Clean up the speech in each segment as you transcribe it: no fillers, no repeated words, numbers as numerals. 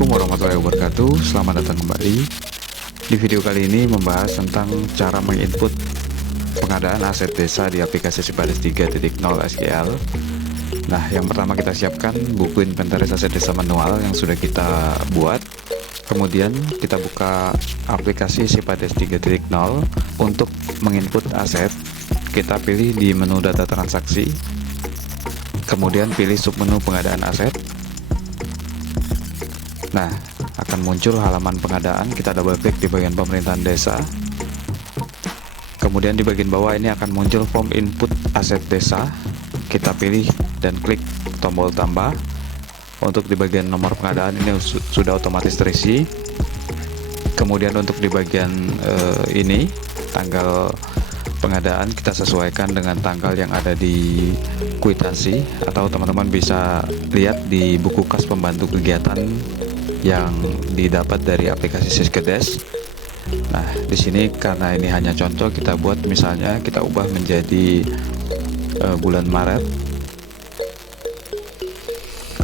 Assalamualaikum warahmatullahi wabarakatuh. Selamat datang kembali. Di video kali ini membahas tentang cara menginput pengadaan aset desa di aplikasi Sipades 3.0 SGL. Nah, yang pertama kita siapkan buku inventaris aset desa manual yang sudah kita buat. Kemudian kita buka aplikasi Sipades 3.0 untuk menginput aset. Kita pilih di menu data transaksi. Kemudian pilih submenu pengadaan aset. Nah, akan muncul halaman pengadaan. Kita double klik di bagian pemerintahan desa. Kemudian di bagian bawah ini akan muncul form input aset desa. Kita pilih dan klik tombol tambah. Untuk di bagian nomor pengadaan ini sudah otomatis terisi. Kemudian untuk di bagian ini tanggal pengadaan kita sesuaikan dengan tanggal yang ada di kwitansi, atau teman-teman bisa lihat di buku kas pembantu kegiatan yang didapat dari aplikasi Siskedes. Nah, di sini karena ini hanya contoh, kita buat misalnya kita ubah menjadi bulan Maret.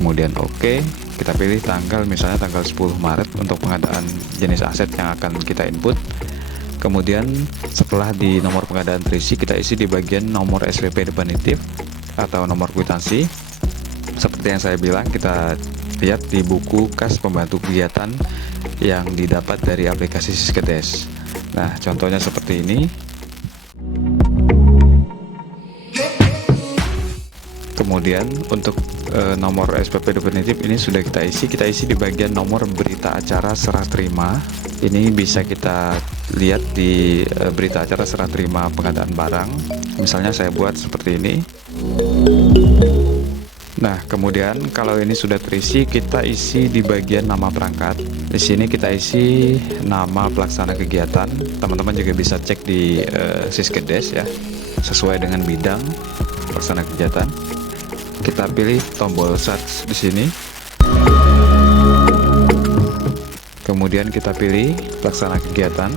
Kemudian oke, kita pilih tanggal, misalnya tanggal 10 Maret untuk pengadaan jenis aset yang akan kita input. Kemudian setelah di nomor pengadaan terisi, kita isi di bagian nomor SPP definitif atau nomor kwitansi. Seperti yang saya bilang, kita lihat di buku kas pembantu kegiatan yang didapat dari aplikasi Siskedes. Nah, contohnya seperti ini. Kemudian untuk nomor SPP definitif ini sudah kita isi di bagian nomor berita acara serah terima. Ini bisa kita lihat di berita acara serah terima pengadaan barang. Misalnya saya buat seperti ini. Nah, kemudian kalau ini sudah terisi, kita isi di bagian nama perangkat. Di sini kita isi nama pelaksana kegiatan. Teman-teman juga bisa cek di Siskedes ya, sesuai dengan bidang pelaksana kegiatan. Kita pilih tombol search di sini. Kemudian kita pilih pelaksana kegiatan.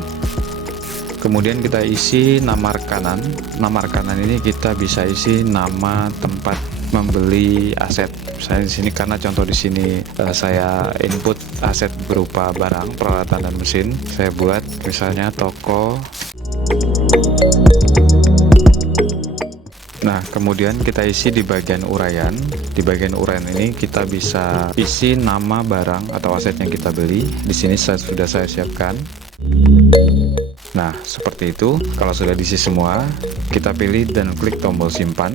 Kemudian kita isi nama rekanan. Nama rekanan ini kita bisa isi nama tempat membeli aset. Misalnya di sini, karena contoh di sini saya input aset berupa barang, peralatan dan mesin. Saya buat misalnya toko. Nah, kemudian kita isi di bagian uraian. Di bagian uraian ini kita bisa isi nama barang atau aset yang kita beli. Di sini sudah saya siapkan. Nah, seperti itu. Kalau sudah diisi semua, kita pilih dan klik tombol simpan.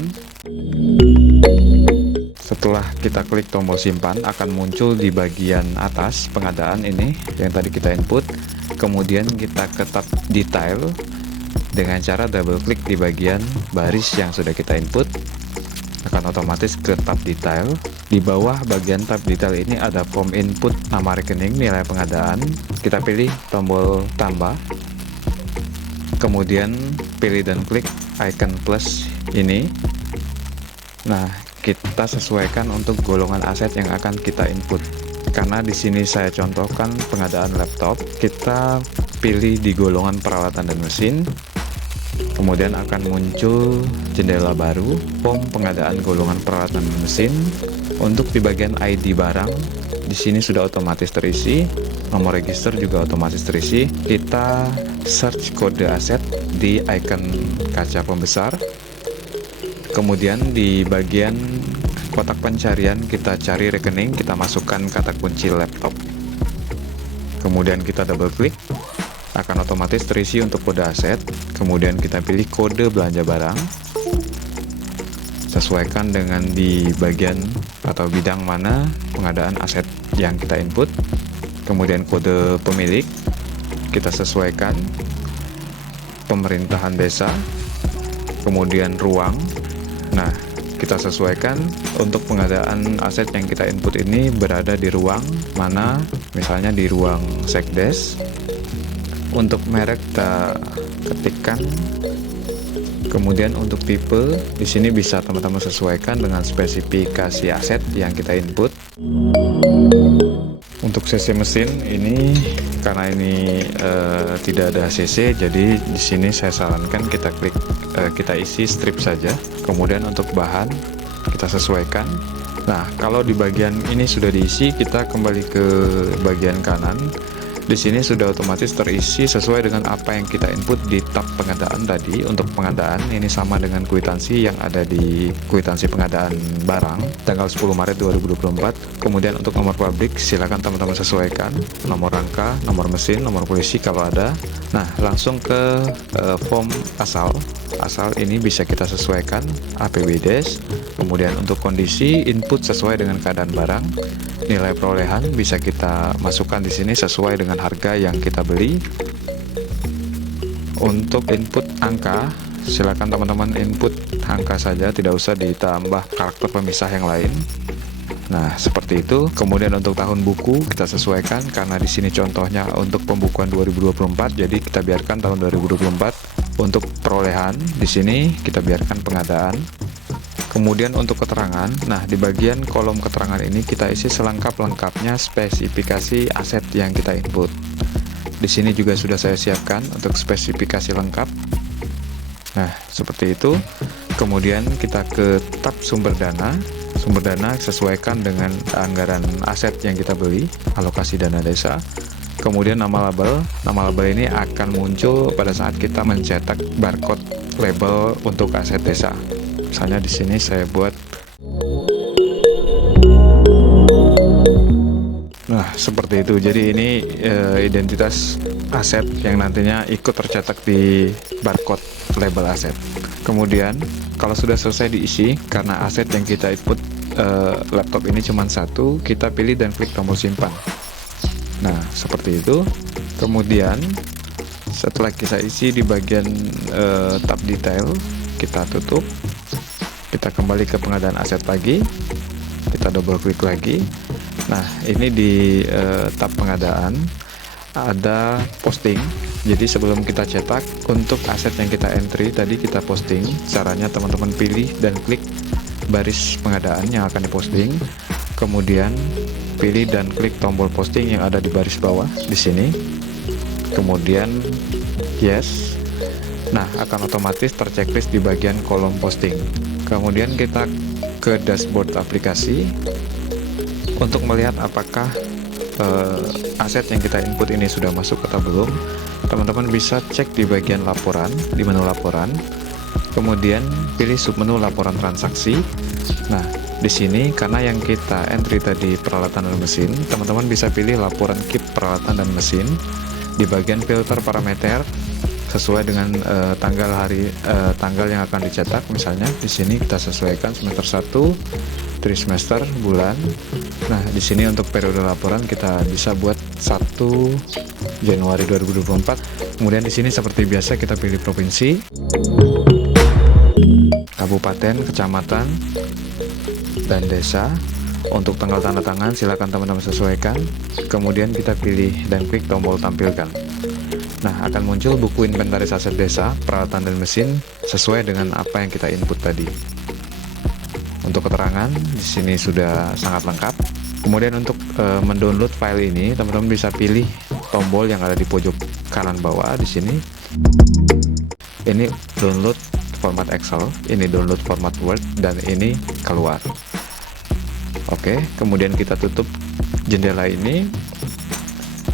Setelah kita klik tombol simpan, akan muncul di bagian atas pengadaan ini yang tadi kita input. Kemudian kita ke tab detail dengan cara double klik di bagian baris yang sudah kita input. Akan otomatis ke tab detail. Di bawah bagian tab detail ini ada form input nama rekening, nilai pengadaan. Kita pilih tombol tambah. Kemudian pilih dan klik icon plus ini. Nah, kita sesuaikan untuk golongan aset yang akan kita input. Karena di sini saya contohkan pengadaan laptop, kita pilih di golongan peralatan dan mesin. Kemudian akan muncul jendela baru, form pengadaan golongan peralatan dan mesin. Untuk di bagian ID barang, di sini sudah otomatis terisi. Nomor register juga otomatis terisi. Kita search kode aset di icon kaca pembesar. Kemudian di bagian kotak pencarian kita cari rekening, kita masukkan kata kunci laptop. Kemudian kita double klik, akan otomatis terisi untuk kode aset. Kemudian kita pilih kode belanja barang, sesuaikan dengan di bagian atau bidang mana pengadaan aset yang kita input. Kemudian kode pemilik kita sesuaikan, pemerintahan desa, kemudian ruang. Nah, kita sesuaikan untuk pengadaan aset yang kita input ini berada di ruang mana, misalnya di ruang Sekdes. Untuk merek kita ketikkan. Kemudian untuk tipe di sini bisa teman-teman sesuaikan dengan spesifikasi aset yang kita input. Untuk CC mesin ini, karena ini tidak ada CC, jadi di sini saya sarankan kita isi strip saja. Kemudian untuk bahan kita sesuaikan. Nah, kalau di bagian ini sudah diisi, kita kembali ke bagian kanan. Di sini sudah otomatis terisi sesuai dengan apa yang kita input di tab pengadaan tadi. Untuk pengadaan ini sama dengan kwitansi yang ada di kwitansi pengadaan barang tanggal 10 Maret 2024. Kemudian untuk nomor pabrik silakan teman-teman sesuaikan, nomor rangka, nomor mesin, nomor polisi kalau ada. Nah, langsung ke form asal. Asal ini bisa kita sesuaikan APBDes. Kemudian untuk kondisi input sesuai dengan keadaan barang. Nilai perolehan bisa kita masukkan di sini sesuai dengan harga yang kita beli. Untuk input angka, silakan teman-teman input angka saja, tidak usah ditambah karakter pemisah yang lain. Nah, seperti itu. Kemudian untuk tahun buku kita sesuaikan karena di sini contohnya untuk pembukuan 2024, jadi kita biarkan tahun 2024. Untuk perolehan di sini kita biarkan pengadaan. Kemudian untuk keterangan, nah di bagian kolom keterangan ini kita isi selengkap-lengkapnya spesifikasi aset yang kita input. Di sini juga sudah saya siapkan untuk spesifikasi lengkap. Nah, seperti itu. Kemudian kita ke tab sumber dana. Sumber dana sesuaikan dengan anggaran aset yang kita beli, alokasi dana desa. Kemudian nama label. Nama label ini akan muncul pada saat kita mencetak barcode label untuk aset desa. Misalnya di sini saya buat. Nah, seperti itu. Jadi ini identitas aset yang nantinya ikut tercetak di barcode label aset. Kemudian kalau sudah selesai diisi, karena aset yang kita input laptop ini cuma satu, kita pilih dan klik tombol simpan. Nah, seperti itu. Kemudian setelah kita isi di bagian tab detail, kita tutup. Kita kembali ke pengadaan aset lagi, kita double klik lagi. Nah, ini di tab pengadaan ada posting. Jadi sebelum kita cetak, untuk aset yang kita entry tadi kita posting. Caranya teman-teman pilih dan klik baris pengadaan yang akan diposting. Kemudian pilih dan klik tombol posting yang ada di baris bawah di sini. Kemudian yes. Nah, akan otomatis terchecklist di bagian kolom posting. Kemudian kita ke dashboard aplikasi untuk melihat apakah aset yang kita input ini sudah masuk atau belum. Teman-teman bisa cek di bagian laporan, di menu laporan. Kemudian pilih submenu laporan transaksi. Nah, di sini karena yang kita entry tadi peralatan dan mesin, teman-teman bisa pilih laporan KIP peralatan dan mesin. Di bagian filter parameter sesuai dengan tanggal yang akan dicetak. Misalnya di sini kita sesuaikan semester 1, trimester, bulan. Nah, di sini untuk periode laporan kita bisa buat 1 Januari 2024. Kemudian di sini seperti biasa kita pilih provinsi, kabupaten, kecamatan, dan desa. Untuk tanggal tanda tangan silakan teman-teman sesuaikan. Kemudian kita pilih dan klik tombol tampilkan. Nah, akan muncul buku inventaris aset desa, peralatan dan mesin sesuai dengan apa yang kita input tadi. Untuk keterangan di sini sudah sangat lengkap. Kemudian untuk mendownload file ini, teman-teman bisa pilih tombol yang ada di pojok kanan bawah di sini. Ini download format Excel, ini download format Word, dan ini keluar. Oke, kemudian kita tutup jendela ini.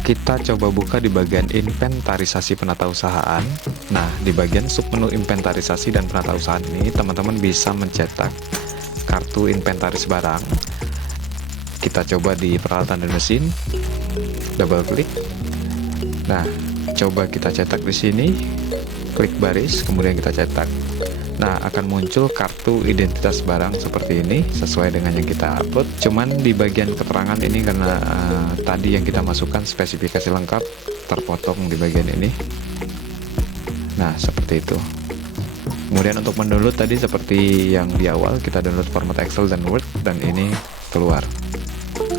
Kita coba buka di bagian inventarisasi penatausahaan. Nah, di bagian submenu inventarisasi dan penatausahaan ini, teman-teman bisa mencetak kartu inventaris barang. Kita coba di peralatan dan mesin, double klik. Nah, coba kita cetak di sini, klik baris, kemudian kita cetak. Nah, akan muncul kartu identitas barang seperti ini sesuai dengan yang kita upload. Cuman di bagian keterangan ini karena tadi yang kita masukkan spesifikasi lengkap terpotong di bagian ini. Nah, seperti itu. Kemudian untuk mendownload tadi seperti yang di awal, kita download format Excel dan Word, dan ini keluar.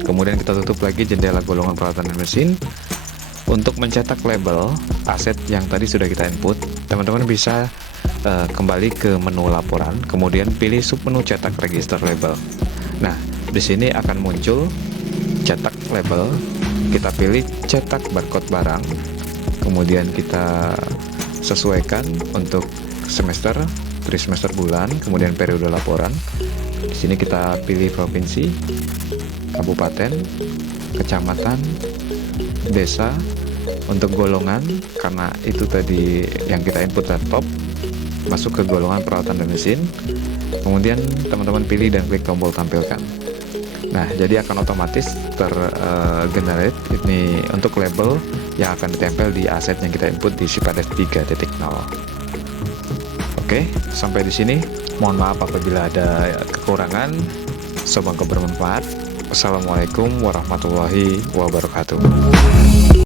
Kemudian kita tutup lagi jendela golongan peralatan dan mesin. Untuk mencetak label aset yang tadi sudah kita input, teman-teman bisa kembali ke menu laporan, kemudian pilih submenu cetak register label. Nah, di sini akan muncul cetak label. Kita pilih cetak barcode barang, kemudian kita sesuaikan untuk semester, trimester, bulan, kemudian periode laporan. sini kita pilih provinsi, kabupaten, kecamatan, desa. Untuk golongan, karena itu tadi yang kita input laptop, masuk ke golongan peralatan dan mesin. Kemudian teman-teman pilih dan klik tombol tampilkan. Nah, jadi akan otomatis tergenerate ini untuk label yang akan ditempel di aset yang kita input di Sipadev 3.0. Oke, sampai di sini. Mohon maaf apabila ada kekurangan. Semoga bermanfaat. Wassalamualaikum warahmatullahi wabarakatuh.